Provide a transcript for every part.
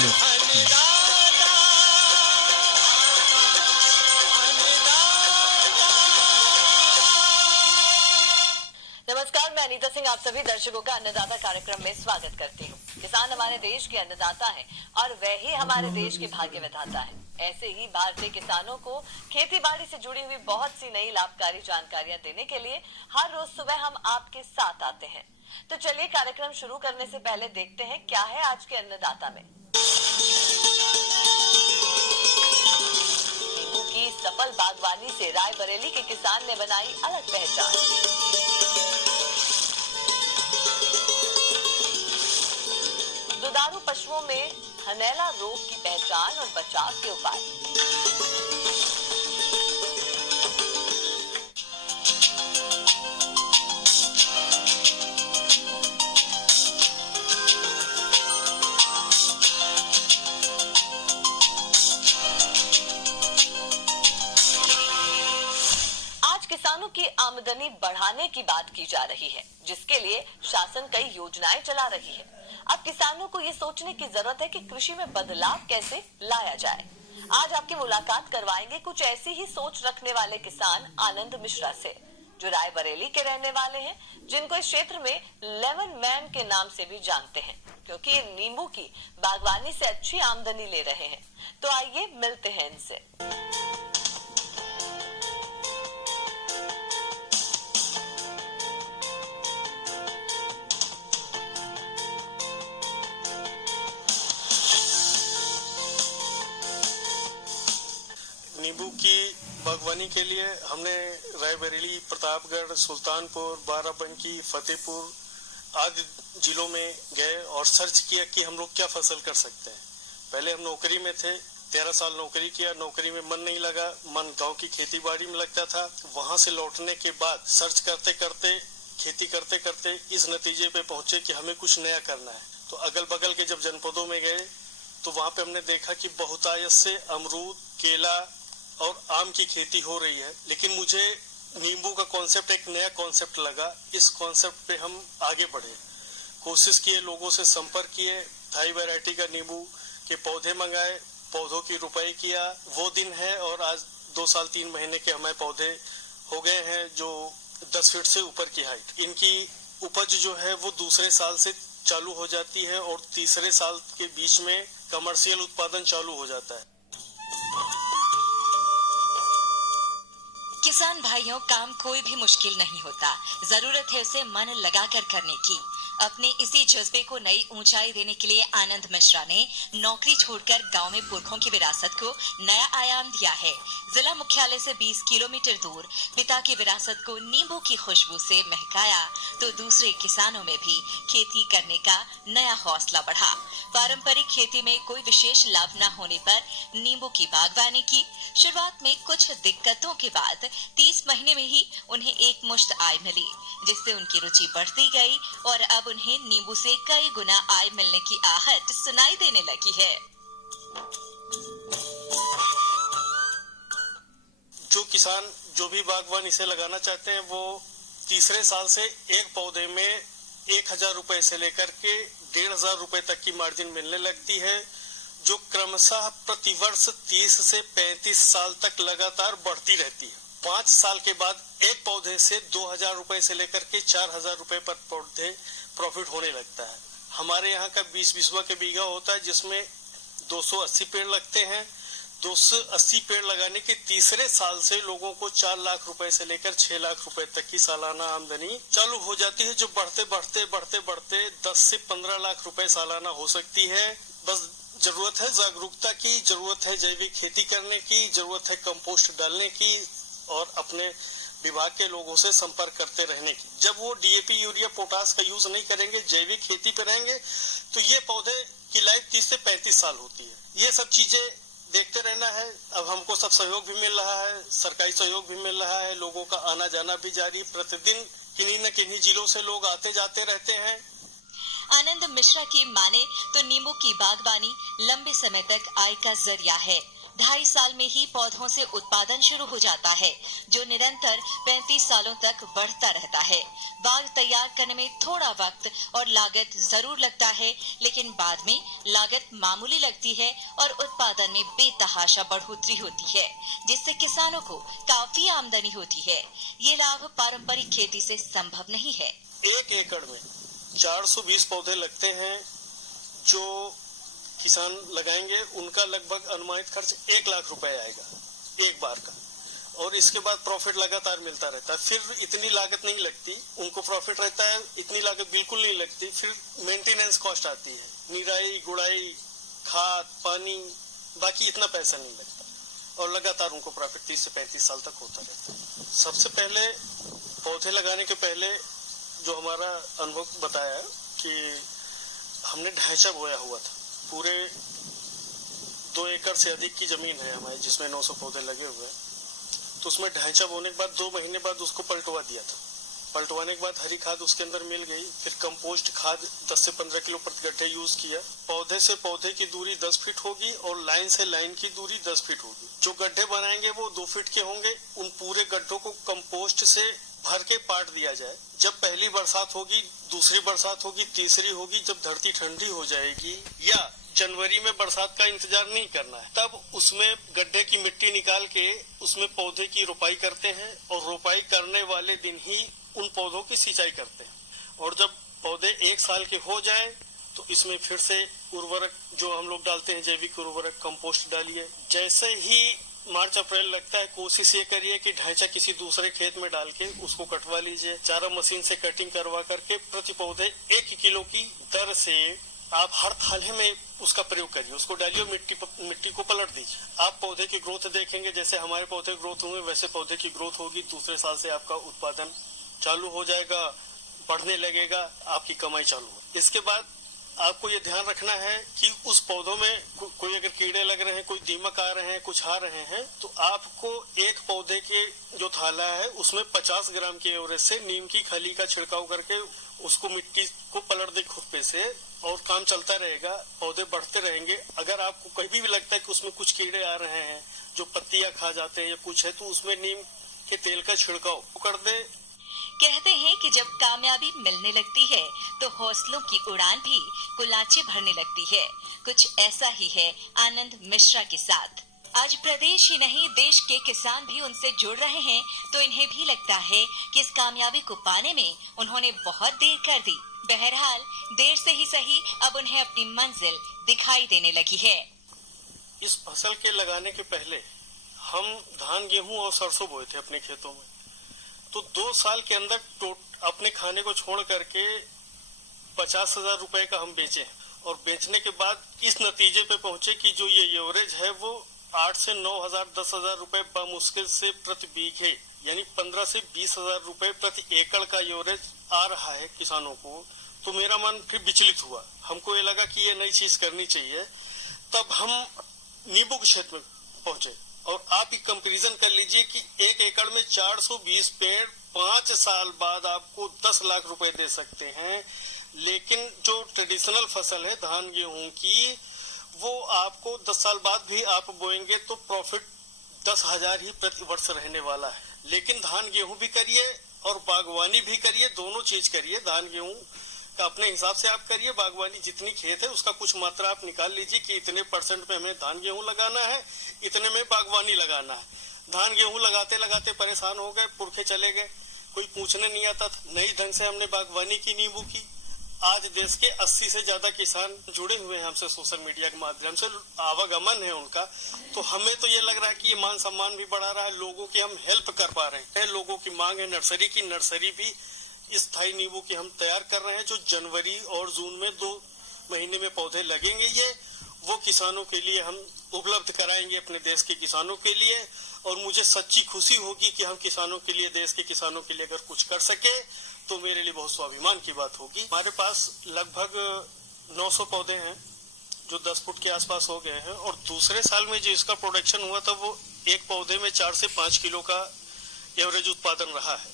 नमस्कार, मैं अनीता सिंह आप सभी दर्शकों का अन्नदाता कार्यक्रम में स्वागत करती हूँ। किसान हमारे देश के अन्नदाता हैं और वह ही हमारे देश के भाग्य विधाता है। ऐसे ही भारतीय किसानों को खेती बाड़ी से जुड़ी हुई बहुत सी नई लाभकारी जानकारियाँ देने के लिए हर रोज सुबह हम आपके साथ आते हैं। तो चलिए कार्यक्रम शुरू करने से पहले देखते हैं क्या है आज के अन्नदाता में। नींबू की सफल बागवानी से रायबरेली के किसान ने बनाई अलग पहचान। दुधारू पशुओं में हनेला रोग की पहचान और बचाव के उपाय। आज किसानों की आमदनी बढ़ाने की बात की जा रही है, जिसके लिए शासन कई योजनाएं चला रही है। अब किसानों को ये सोचने की जरूरत है कि कृषि में बदलाव कैसे लाया जाए। आज आपकी मुलाकात करवाएंगे कुछ ऐसी ही सोच रखने वाले किसान आनंद मिश्रा से, जो रायबरेली के रहने वाले हैं, जिनको इस क्षेत्र में लेमन मैन के नाम से भी जानते हैं, क्योंकि ये नींबू की बागवानी से अच्छी आमदनी ले रहे हैं। तो आइए मिलते हैं इनसे। नींबू की बागवानी के लिए हमने रायबरेली, प्रतापगढ़, सुल्तानपुर, बाराबंकी, फतेहपुर आदि जिलों में गए और सर्च किया कि हम लोग क्या फसल कर सकते हैं। पहले हम नौकरी में थे, 13 साल नौकरी किया, नौकरी में मन नहीं लगा, मन गांव की खेती बाड़ी में लगता था। वहां से लौटने के बाद सर्च करते करते, खेती करते करते इस नतीजे पे पहुंचे कि हमें कुछ नया करना है। तो अगल बगल के जब जनपदों में गए तो वहां पे हमने देखा कि बहुतायत से अमरूद, केला और आम की खेती हो रही है, लेकिन मुझे नींबू का कॉन्सेप्ट एक नया कॉन्सेप्ट लगा। इस कॉन्सेप्ट पे हम आगे बढ़े, कोशिश किए, लोगों से संपर्क किए, थाई वैरायटी का नींबू के पौधे मंगाए, पौधों की रुपाई किया। वो दिन है और आज 2 साल 3 महीने के हमारे पौधे हो गए हैं जो 10 फीट से ऊपर की हाइट। इनकी उपज जो है वो दूसरे साल से चालू हो जाती है और तीसरे साल के बीच में कमर्शियल उत्पादन चालू हो जाता है। किसान भाइयों, काम कोई भी मुश्किल नहीं होता, जरूरत है उसे मन लगाकर करने की। अपने इसी जज्बे को नई ऊंचाई देने के लिए आनंद मिश्रा ने नौकरी छोड़कर गांव में पुरखों की विरासत को नया आयाम दिया है। जिला मुख्यालय से 20 किलोमीटर दूर पिता की विरासत को नींबू की खुशबू से महकाया तो दूसरे किसानों में भी खेती करने का नया हौसला बढ़ा। पारंपरिक खेती में कोई विशेष लाभ न होने पर नींबू की बागवानी की। शुरुआत में कुछ दिक्कतों के बाद 30 महीने में ही उन्हें एक मुश्त आय मिली, जिससे उनकी रुचि बढ़ती गई और अब उन्हें नींबू से कई गुना आय मिलने की आहट सुनाई देने लगी है। जो किसान जो भी बागवानी से लगाना चाहते हैं वो तीसरे साल से एक पौधे में 1000 रुपए से लेकर के 1500 रुपए तक की मार्जिन मिलने लगती है, जो क्रमशः प्रतिवर्ष 30 से 35 साल तक लगातार बढ़ती रहती है। 5 साल के बाद एक पौधे से 2000 रुपए से लेकर के 4000 रुपए पर पौधे प्रॉफिट होने लगता है। हमारे यहाँ का 20 के बीघा होता है, जिसमें 280 पेड़ लगते हैं। 280 पेड़ लगाने के तीसरे साल से लोगों को 4 लाख रुपए से लेकर 6 लाख रुपए तक की सालाना आमदनी चालू हो जाती है, जो बढ़ते बढ़ते 10 से 15 लाख रुपए सालाना हो सकती है। बस जरूरत है जागरूकता की, जरूरत है जैविक खेती करने की, जरूरत है कंपोस्ट डालने की और अपने विभाग के लोगों से संपर्क करते रहने की। जब वो डीएपी, यूरिया, पोटास का यूज नहीं करेंगे, जैविक खेती पे रहेंगे, तो ये पौधे की लाइफ 30 से 35 साल होती है। ये सब चीजें देखते रहना है। अब हमको सब सहयोग भी मिल रहा है, सरकारी सहयोग भी मिल रहा है, लोगों का आना जाना भी जारी। प्रतिदिन किन्हीं न किन्हीं जिलों से लोग आते जाते रहते हैं। आनंद मिश्रा की माने तो नींबू की बागवानी लंबे समय तक आय का जरिया है। 2.5 साल में ही पौधों से उत्पादन शुरू हो जाता है, जो निरंतर 35 सालों तक बढ़ता रहता है। बाग तैयार करने में थोड़ा वक्त और लागत जरूर लगता है, लेकिन बाद में लागत मामूली लगती है और उत्पादन में बेतहाशा बढ़ोतरी होती है, जिससे किसानों को काफी आमदनी होती है। ये लाभ पारंपरिक खेती से संभव नहीं है। 1 एकड़ में 420 पौधे लगते हैं। जो किसान लगाएंगे उनका लगभग अनुमानित खर्च 1 लाख रुपए आएगा एक बार का, और इसके बाद प्रॉफिट लगातार मिलता रहता है। फिर इतनी लागत नहीं लगती, उनको प्रॉफिट रहता है, इतनी लागत बिल्कुल नहीं लगती। फिर मेंटेनेंस कॉस्ट आती है, निराई गुड़ाई, खाद पानी, बाकी इतना पैसा नहीं लगता, और लगातार उनको प्रॉफिट 30 से 35 साल तक होता रहता है। सबसे पहले पौधे लगाने के पहले जो हमारा अनुभव बताया कि हमने ढांचा बोया हुआ था। पूरे 2 एकड़ से अधिक की जमीन है हमारी, जिसमें 900 पौधे लगे हुए हैं। तो उसमें ढांचा बोने के बाद 2 महीने बाद उसको पलटवा दिया था। पलटवाने के बाद हरी खाद उसके अंदर मिल गई। फिर कंपोस्ट खाद 10 से 15 किलो प्रति गड्ढे यूज किया। पौधे से पौधे की दूरी 10 फीट होगी और लाइन से लाइन की दूरी 10 फीट होगी। जो गड्ढे बनाएंगे वो 2 फीट के होंगे। उन पूरे गड्ढों को कंपोस्ट से भर के पाट दिया जाए। जब पहली बरसात होगी, दूसरी बरसात होगी, तीसरी होगी, जब धरती ठंडी हो जाएगी या जनवरी में बरसात का इंतजार नहीं करना है, तब उसमें गड्ढे की मिट्टी निकाल के उसमें पौधे की रोपाई करते हैं, और रोपाई करने वाले दिन ही उन पौधों की सिंचाई करते हैं। और जब पौधे 1 साल के हो जाए तो इसमें फिर से उर्वरक जो हम लोग डालते हैं, जैविक उर्वरक, कंपोस्ट डालिए। जैसे ही मार्च अप्रैल लगता है, कोशिश ये करिए कि ढांचा किसी दूसरे खेत में डाल के उसको कटवा लीजिए। चारा मशीन से कटिंग करवा करके प्रति पौधे 1 किलो की दर से आप हर थाले में उसका प्रयोग करिए। उसको डालिए, मिट्टी को पलट दीजिए। आप पौधे की ग्रोथ देखेंगे, जैसे हमारे पौधे ग्रोथ हुए वैसे पौधे की ग्रोथ होगी। दूसरे साल से आपका उत्पादन चालू हो जाएगा, बढ़ने लगेगा, आपकी कमाई चालू हो। इसके बाद आपको ये ध्यान रखना है कि उस पौधों में कोई अगर कीड़े लग रहे हैं, कोई दीमक आ रहे हैं, कुछ आ रहे हैं, तो आपको एक पौधे के जो थाला है उसमें 50 ग्राम के एवरेज से नीम की खली का छिड़काव करके उसको मिट्टी को पलट दे खुरपे से, और काम चलता रहेगा। पौधे बढ़ते रहेंगे। अगर आपको कभी भी लगता है कि उसमें कुछ कीड़े आ रहे हैं, जो पत्तियां खा जाते हैं या कुछ है, तो उसमें नीम के तेल का छिड़काव कर दे। कहते हैं कि जब कामयाबी मिलने लगती है तो हौसलों की उड़ान भी कुलाचे भरने लगती है। कुछ ऐसा ही है आनंद मिश्रा के साथ। आज प्रदेश ही नहीं, देश के किसान भी उनसे जुड़ रहे हैं, तो इन्हें भी लगता है कि इस कामयाबी को पाने में उन्होंने बहुत देर कर दी। बहरहाल देर से ही सही, अब उन्हें अपनी मंजिल दिखाई देने लगी है। इस फसल के लगाने के पहले हम धान, गेहूं और सरसों बोए थे अपने खेतों में। तो 2 साल के अंदर अपने खाने को छोड़ करके 50,000 रुपए का हम बेचे, और बेचने के बाद इस नतीजे पे पहुंचे कि जो ये एवरेज है वो 8 से 9,000, 10,000 रुपए मुश्किल से प्रति बीघे, यानी 15 से 20,000 रुपए प्रति एकड़ का एवरेज आ रहा है किसानों को। तो मेरा मन फिर विचलित हुआ। हमको ये लगा कि ये नई चीज करनी चाहिए। तब हम नींबू के क्षेत्र में पहुंचे, और आप ही कंपैरिजन कर लीजिए कि 1 एकड़ में 420 पेड़ 5 साल बाद आपको 10 लाख रुपए दे सकते हैं। लेकिन जो ट्रेडिशनल फसल है धान गेहूं की, वो आपको 10 साल बाद भी आप बोएंगे तो प्रॉफिट 10,000 ही प्रति वर्ष रहने वाला है। लेकिन धान गेहूं भी करिए और बागवानी भी करिए, दोनों चीज करिए। धान गेहूं का अपने हिसाब से आप करिए, बागवानी जितनी खेत है उसका कुछ मात्रा आप निकाल लीजिए कि इतने % में हमें धान गेहूं लगाना है, इतने में बागवानी लगाना है। धान गेहूं लगाते लगाते परेशान हो गए, पुरखे चले गए, कोई पूछने नहीं आता था। नई ढंग से हमने बागवानी की, नींबू की। आज देश के 80 से ज्यादा किसान जुड़े हुए हैं हमसे, सोशल मीडिया के माध्यम से आवागमन है उनका। तो हमें तो ये लग रहा है कि ये मान सम्मान भी बढ़ा रहा है, लोगों की हम हेल्प कर पा रहे हैं। लोगों की मांग है नर्सरी की, नर्सरी भी स्थायी नींबू की हम तैयार कर रहे हैं, जो जनवरी और जून में 2 महीने में पौधे लगेंगे। ये वो किसानों के लिए हम उपलब्ध कराएंगे, अपने देश के किसानों के लिए। और मुझे सच्ची खुशी होगी कि हम किसानों के लिए, देश के किसानों के लिए अगर कुछ कर सके तो मेरे लिए बहुत स्वाभिमान की बात होगी। हमारे पास लगभग 900 पौधे हैं जो 10 फुट के आसपास हो गए हैं, और दूसरे साल में जो इसका प्रोडक्शन हुआ था वो एक पौधे में 4 से 5 किलो का एवरेज उत्पादन रहा है,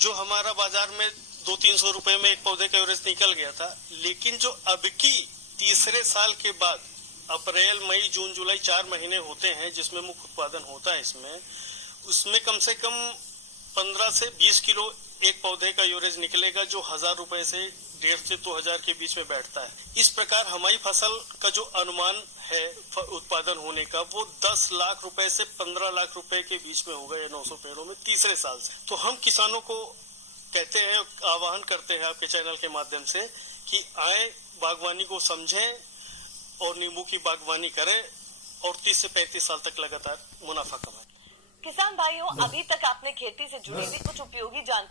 जो हमारा बाजार में 200-300 रुपए में एक पौधे का एवरेज निकल गया था। लेकिन जो अब की तीसरे साल के बाद अप्रैल मई जून जुलाई 4 महीने होते हैं जिसमें मुख्य उत्पादन होता है। उसमें कम से कम 15 से 20 किलो एक पौधे का यूरेज निकलेगा, जो 1000 रुपए से 1,500 से 2000 के बीच में बैठता है। इस प्रकार हमारी फसल का जो अनुमान है उत्पादन होने का, वो 10 लाख रुपए से 15 लाख रुपए के बीच में होगा या 900 पेड़ों में तीसरे साल से। तो हम किसानों को कहते हैं, आह्वान करते हैं आपके चैनल के माध्यम से कि आए, बागवानी को समझें और नींबू की बागवानी करें और 30 से 35 साल तक लगातार मुनाफा कमाएं। किसान भाइयों, अभी तक आपने खेती से जुड़ी हुई कुछ उपयोगी जानकारी